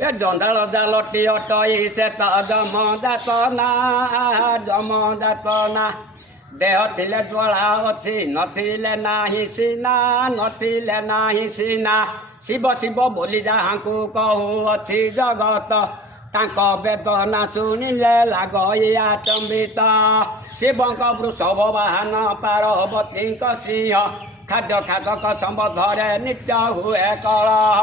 ଏ ଜଞ୍ଜାଳ ଜାଲଟି ଅଟଇ ସେ ତ ଜମଦାତ ନା ଦେହ ଥିଲେ ଜ୍ୱାଳା ଅଛି ନଥିଲେ ନାହିଁ ସିନା ଶିବ ଶିବ ବୋଲି ଯାହାଙ୍କୁ କହୁଅଛି ଜଗତ ତାଙ୍କ ବେଦନା ଶୁଣିଲେ ଲାଗଇ ଆଚମ୍ବିତ ଶିବଙ୍କ ବୃଷଭ ବାହନ ପାର୍ବତୀଙ୍କ ସିଂହ ଖାଦ୍ୟ ଖାଦକ ସମ୍ବନ୍ଧରେ ନିତ୍ୟ ହୁଏ କଳହ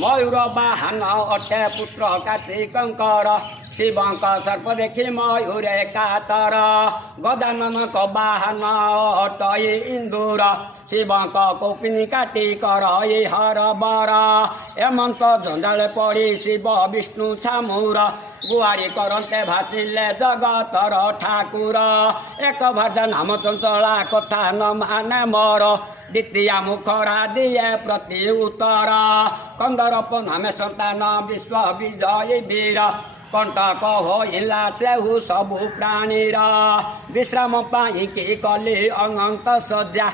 ମୟୂର ବାହନ ଅଟେ ପୁତ୍ର କାର୍ତ୍ତିକଙ୍କର ଶିବଙ୍କ ସର୍ପ ଦେଖି ମୟୂରେ କାତର ଗଦାନନଙ୍କ ବାହନ ଅଟଇ ଇନ୍ଦୁର ଶିବଙ୍କ କୌପିନି କାଟି କରଇ ହରବର ଏମନ୍ତ ଜଞ୍ଜାଳେ ପଡ଼ି ଶିବ ବିଷ୍ଣୁ ଛାମୁର ଗୁହାରି କରନ୍ତେ ଭାସିଲେ ଜଗତର ଠାକୁର ଏକ ଭାଜା ନାମ ଚଞ୍ଚଳା କଥା ନ ମାନେ ମୋର ଦ୍ୱିତୀୟା ମୁଖରା ଦିଏ ପ୍ରତି ଉତ୍ତର କନ୍ଦରପ ନାମେ ସନ୍ତାନ ବିଶ୍ୱ ବିଜୟୀ ବୀର କଣ୍ଟକ ହୋଇଲା ସେହୁ ସବୁ ପ୍ରାଣୀର ବିଶ୍ରାମ ପାଇଁ କି କଲି ଅନନ୍ତ ସଜ୍ଜା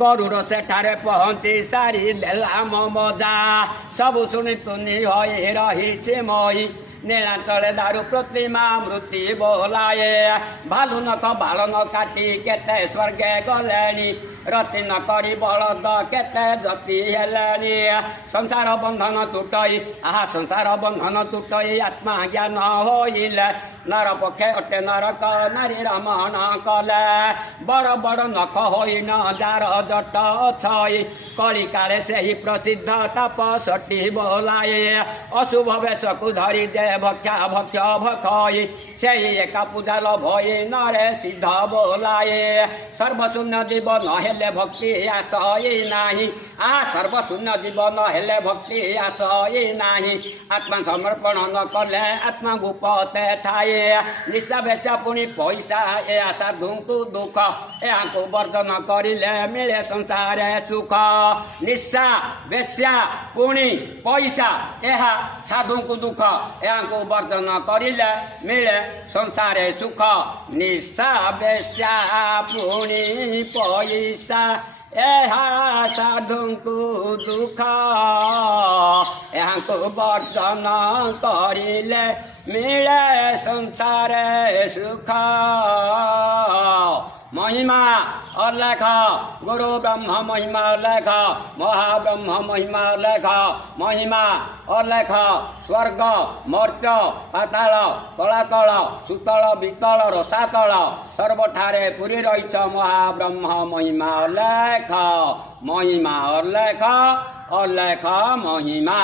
ଗରୁଡ଼ ସେଠାରେ ପହଞ୍ଚି ସାରି ଦେଲା ମଜା ସବୁ ଶୁଣି ତୁନି ହୋଇ ରହିଛି ମଇ ନୀଳାଞ୍ଚଳେ ଦାରୁ ପ୍ରତିମା ମୃତ୍ୟୁ ବୋଲାଏ ଭାଲୁ ନଖ ବାଳ ନ କାଟି କେତେ ସ୍ୱର୍ଗେ ଗଲେଣି ରତି ନ କରି ବଳଦ କେତେ ଯତି ହେଲେଣି ସଂସାର ବନ୍ଧନ ତୁଟଇ ସଂସାର ବନ୍ଧନ ତୁଟଇ ଆତ୍ମା ଜ୍ଞାନ ହୋଇଲେ ନର ପକ୍ଷେ ଅଟେ ନରକ ନାରୀ ରମଣ କଲେ ବଡ଼ ବଡ଼ ନଖ ହୋଇନ ଯାର ଜଟ ଅଛଇ କଳିକାଳେ ସେହି ପ୍ରସିଦ୍ଧ ତାପସଟି ବୋଲାଏ ଅଶୁଭ ବେଶକୁ ଧରି ଯେ ଭକ୍ଷା ଭକ୍ଷ ଭଖଇ ସେହି ଏକା ପୂଜା ଲୋଭଇ ନରେ ସିଦ୍ଧ ବୋଲାଏ ସର୍ବଶୂନ୍ୟ ଜୀବ ନହେଲେ ଭକ୍ତି ଆସଇ ନାହିଁ ସର୍ବଶୂନ୍ୟ ଜୀବ ନହେଲେ ଭକ୍ତି ଆସଇ ନାହିଁ ଆତ୍ମା ସମର୍ପଣ ନ କଲେ ଆତ୍ମା ଗୁପତେ ଥାଏ ନିଶା ବେଶା ପୁଣି ପଇସା ଏହା ସାଧୁଙ୍କୁ ଦୁଃଖ ଏହାକୁ ବର୍ଜନ କରିଲେ ମିଳେ ସଂସାରେ ସୁଖ ନିଶା ବେଶ୍ୟା ପୁଣି ପଇସା ଏହା ସାଧୁଙ୍କୁ ଦୁଃଖ ଏହାକୁ ବର୍ଜନ କରିଲେ ମିଳେ ସଂସାରେ ସୁଖ ନିଶା ବେଶ୍ୟା ପୁଣି ପଇସା ଏହା ସାଧୁଙ୍କୁ ଦୁଃଖ ଏହାକୁ ବର୍ଜନ କରିଲେ ମିଳେ ସଂସାରେ ସୁଖ महिमा अलेख गुरु ब्रह्म महिमा अलेख महाब्रह्म महिमा अलेख महिमा अलेख स्वर्ग मर्त्य पाताल तलातल सुतल वितल रसातल सर्वठारे पुरी रहीछ महाब्रह्म महिमा अलेख महिमा अलेख अलेख महिमा।